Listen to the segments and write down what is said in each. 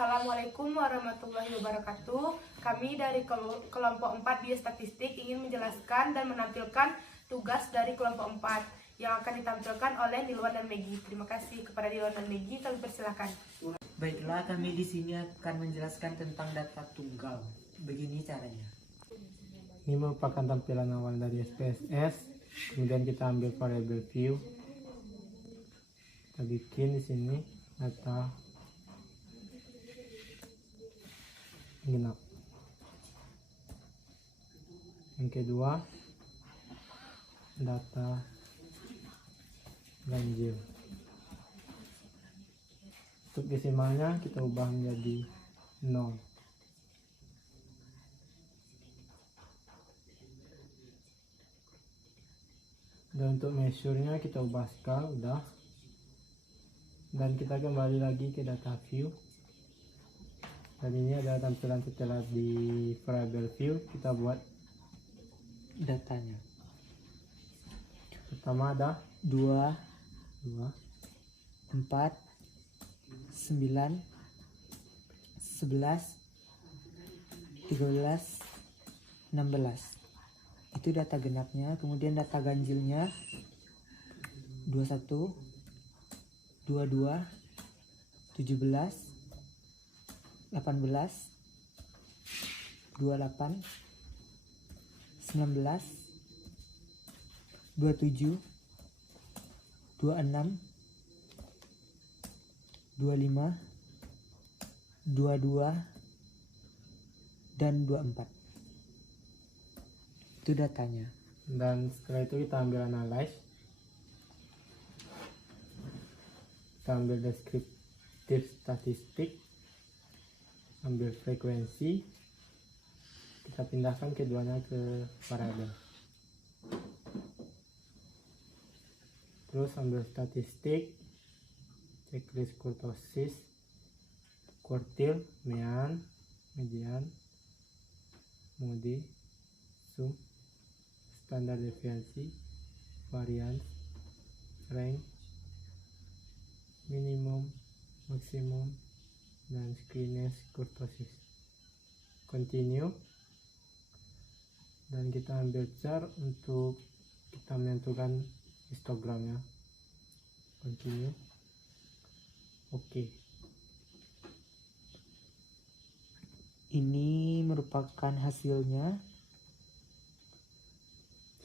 Assalamualaikum warahmatullahi wabarakatuh. Kami dari kelompok 4 Biostatistik ingin menjelaskan dan menampilkan tugas dari kelompok 4 yang akan ditampilkan oleh Nilwan dan Megi. Terima kasih kepada Nilwan dan Megi, kami persilakan. Baiklah, kami di sini akan menjelaskan tentang data tunggal. Begini caranya. Ini merupakan tampilan awal dari SPSS. Kemudian kita ambil variable view. Kita bikin di sini data genap. Yang kedua, data ganjil. Untuk desimalnya kita ubah menjadi 0. Dan untuk measure-nya kita ubah scale, udah. Dan kita kembali lagi ke data view. Dan ini adalah tampilan setelah di variable view. Kita buat Datanya. pertama ada 2, 2, 4, 9, 11, 13, 16. Itu data genapnya. Kemudian data ganjilnya 21, 22, 17, 18, 28, 19, 27, 26, 25, 22, dan 24. Itu datanya. dan setelah itu kita ambil analyze. Kita ambil deskriptif statistik, ambil frekuensi, kita pindahkan keduanya ke variabel. Terus ambil statistik, checklist kurtosis, quartile, mean, median, mode, sum, standar deviasi, variance, range, minimum, maksimum, dan skewness kurtosis. Continue, dan kita ambil chart untuk kita menentukan histogramnya. Continue. Oke. Ini merupakan hasilnya.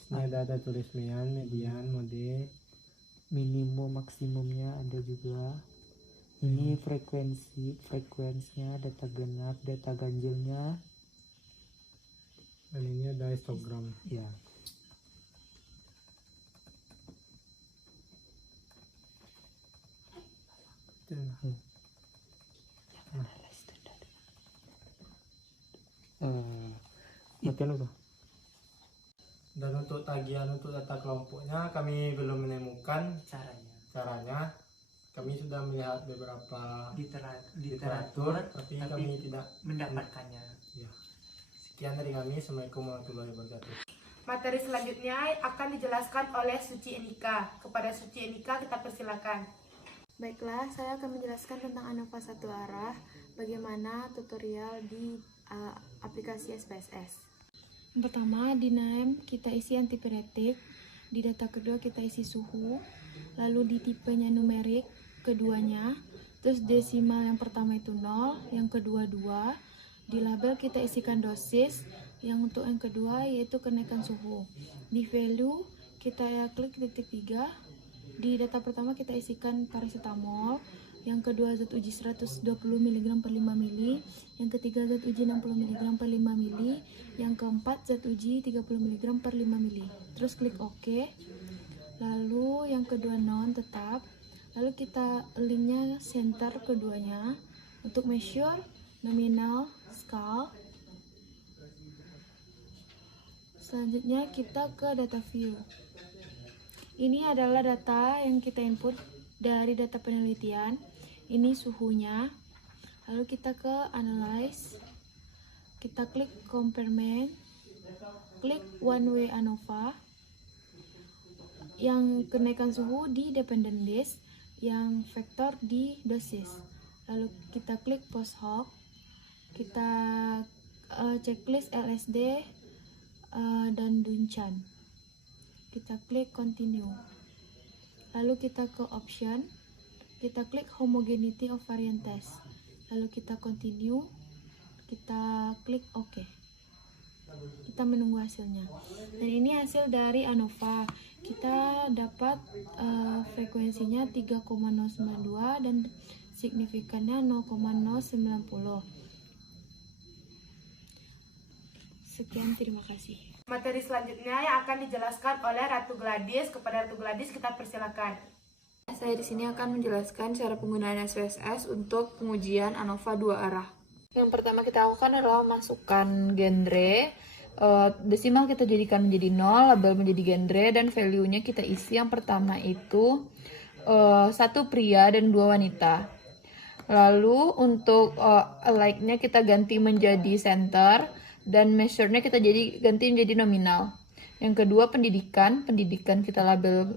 Ini ada tulis mean, median, mode, Minimum maksimumnya ada juga. Ini frekuensinya, data genap, data ganjilnya. dan ini ada histogram. Ya. Makin apa? Dan untuk tagihan untuk data kelompoknya kami belum menemukan caranya. Kami sudah melihat beberapa literatur, tapi kami tidak mendapatkannya. ya. Sekian dari kami. Assalamualaikum warahmatullahi wabarakatuh. Materi selanjutnya akan dijelaskan oleh Suci Enika. Kepada Suci Enika kita persilakan. Baiklah, saya akan menjelaskan tentang ANOVA satu arah, bagaimana tutorial di aplikasi SPSS. Yang pertama, di name kita isi antipiretik, di data kedua kita isi suhu, lalu di tipenya numerik keduanya, terus desimal yang pertama itu 0, yang kedua 2, di label kita isikan dosis, yang untuk yang kedua yaitu kenaikan suhu. Di value kita klik titik 3, di data pertama kita isikan paracetamol, yang kedua zat uji 120 mg per 5 ml, yang ketiga zat uji 60 mg per 5 ml, yang keempat zat uji 30 mg per 5 ml. Terus klik OK. Lalu yang kedua non tetap. Lalu kita linknya center keduanya. Untuk measure, nominal, scale. Selanjutnya kita ke data view. Ini adalah data yang kita input dari data penelitian. Ini suhunya. Lalu kita ke analyze. Kita klik comparement. Klik one way ANOVA. Yang kenaikan suhu di dependent list, yang vektor di dosis. lalu kita klik post hoc, kita checklist LSD dan Dunchan, kita klik continue, lalu kita ke option, kita klik homogeneity of variant test, lalu kita continue, kita klik OK. Kita menunggu hasilnya. Dan ini hasil dari ANOVA. Kita dapat frekuensinya 3,092 dan signifikannya 0,090. Sekian, terima kasih. Materi selanjutnya yang akan dijelaskan oleh Ratu Gladys. Kepada Ratu Gladys kita persilakan. Saya di sini akan menjelaskan cara penggunaan SPSS untuk pengujian ANOVA 2 arah. Yang pertama kita lakukan adalah masukkan genre, desimal kita jadikan menjadi 0, label menjadi genre, dan value-nya kita isi. Yang pertama itu 1 pria dan 2 wanita. Lalu untuk like-nya kita ganti menjadi center, dan measure-nya kita ganti menjadi nominal. Yang kedua pendidikan kita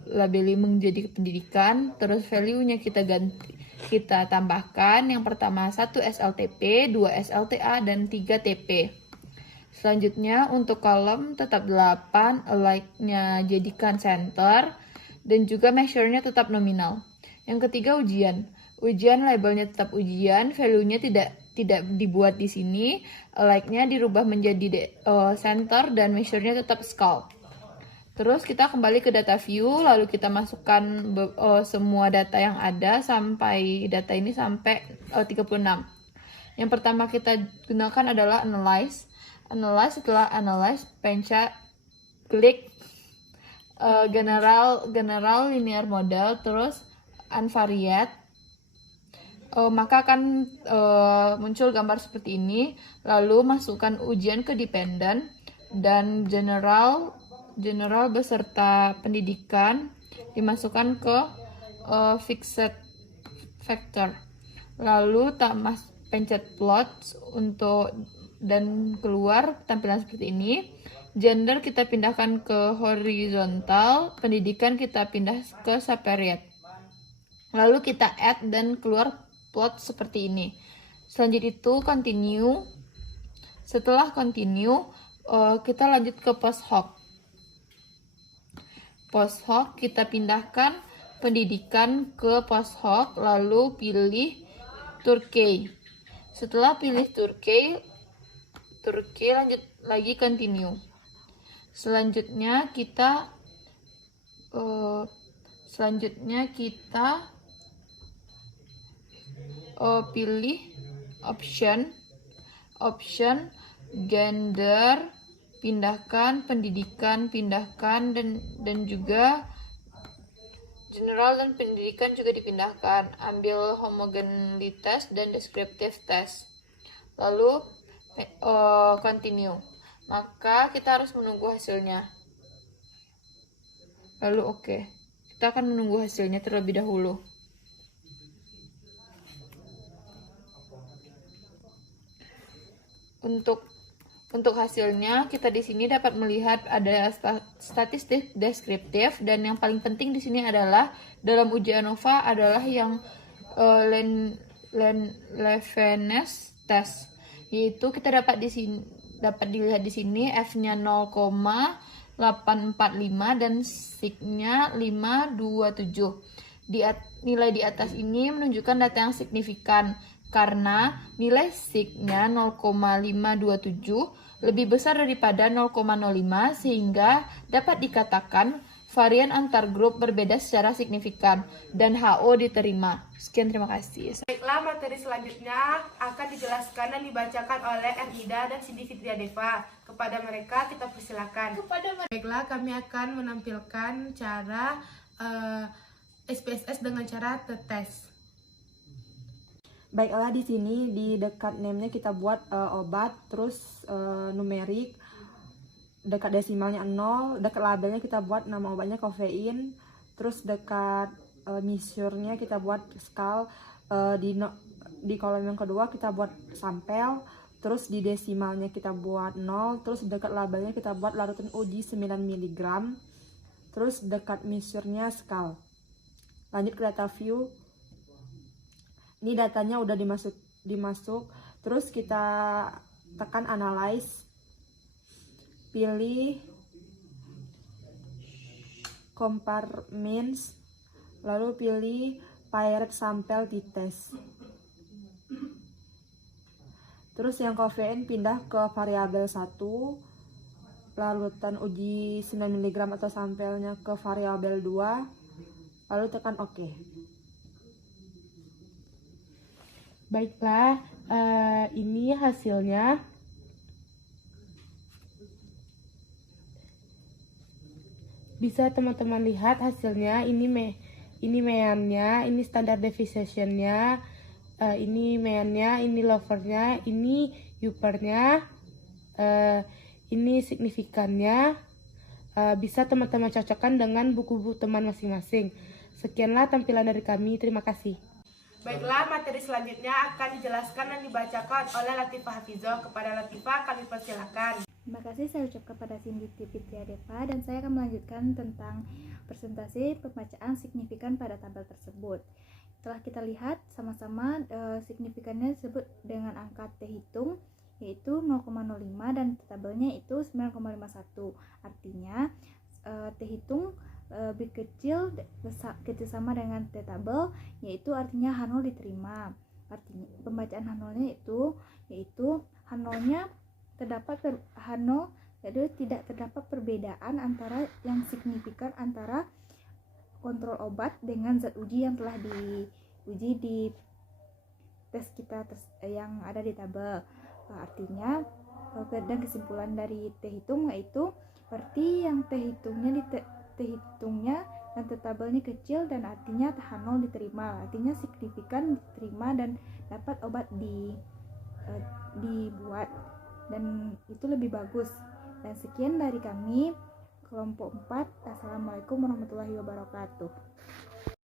labeli menjadi pendidikan, terus value-nya kita tambahkan. Yang pertama 1 SLTP, 2 SLTA, dan 3 TP. Selanjutnya untuk kolom tetap 8, like-nya jadikan center, dan juga measure-nya tetap nominal. Yang ketiga ujian labelnya tetap ujian, value-nya tidak dibuat di sini, like-nya dirubah menjadi center, dan measure-nya tetap skull. Terus kita kembali ke data view, lalu kita masukkan semua data yang ada sampai data ini sampai 36. Yang pertama kita gunakan adalah analyze. Setelah analyze, pencet klik general linear model, terus unvariate. Maka akan muncul gambar seperti ini. Lalu masukkan ujian ke dependent dan general beserta pendidikan dimasukkan ke fixed factor. Lalu pencet plot dan keluar tampilan seperti ini. Gender kita pindahkan ke horizontal, pendidikan kita pindah ke separate. Lalu kita add dan keluar plot seperti ini. Selanjutnya itu continue. Setelah continue, kita lanjut ke post hoc. Post hoc kita pindahkan pendidikan ke post hoc, lalu pilih Turkey. Setelah pilih Turkey lanjut lagi continue. Selanjutnya kita pilih option gender, pindahkan pendidikan, dan juga general dan pendidikan juga dipindahkan. Ambil homogeneity test dan descriptive test, lalu continue. Maka kita harus menunggu hasilnya. Lalu oke. Kita akan menunggu hasilnya terlebih dahulu. Untuk hasilnya, kita di sini dapat melihat ada statistik deskriptif, dan yang paling penting di sini adalah dalam uji ANOVA adalah yang Levenes test, yaitu kita dapat dilihat di sini F-nya 0,845 dan sig-nya 527. Nilai di atas ini menunjukkan data yang signifikan, karena nilai sig-nya 0,527 lebih besar daripada 0,05, sehingga dapat dikatakan varian antar grup berbeda secara signifikan dan HO diterima. Sekian, terima kasih. Baiklah, materi selanjutnya akan dijelaskan dan dibacakan oleh Ernida dan Cindy Fitria Deva. Kepada mereka kita persilakan. Baiklah, kami akan menampilkan cara SPSS dengan cara tes. Baiklah, di sini di dekat name-nya kita buat obat, terus numerik, dekat desimalnya 0, dekat labelnya kita buat nama obatnya kofein, terus dekat measure-nya kita buat skal, di kolom yang kedua kita buat sampel, terus di desimalnya kita buat 0, terus dekat labelnya kita buat larutan uji 9 mg, terus dekat measure-nya skal. Lanjut ke data view. Ini datanya udah dimasuk. Terus kita tekan analyze, pilih compartments, lalu pilih paired sample di test. Terus yang kofein pindah ke variabel 1, larutan uji 9 mg atau sampelnya ke variabel 2, lalu tekan OK. Baiklah, ini hasilnya. Bisa teman-teman lihat hasilnya. Ini meannya, ini standard deviationnya, ini meannya, ini lowernya, ini uppernya, ini signifikannya. Bisa teman-teman cocokkan dengan buku-buku teman masing-masing. Sekianlah tampilan dari kami. Terima kasih. Baiklah, materi selanjutnya akan dijelaskan dan dibacakan oleh Latifah Hafizoh. Kepada Latifah kami persilakan. Terima kasih saya ucapkan kepada Cindy Fitria Deva, dan saya akan melanjutkan tentang presentasi pembacaan signifikan pada tabel tersebut. Setelah kita lihat sama-sama, signifikannya disebut dengan angka T hitung, yaitu 0,05, dan tabelnya itu 9,51. Artinya T hitung lebih kecil sama dengan T tabel, yaitu artinya H0 diterima. Artinya pembacaan H0-nya yaitu H0-nya terdapat H0, jadi tidak terdapat perbedaan antara yang signifikan antara kontrol obat dengan zat uji yang telah diuji di tes kita yang ada di tabel. Artinya dan kesimpulan dari T hitung yaitu berarti yang T hitungnya dan T tabelnya kecil, dan artinya H0 diterima, artinya signifikan diterima dan dapat obat dibuat, dan itu lebih bagus. Dan sekian dari kami kelompok 4. Assalamualaikum warahmatullahi wabarakatuh.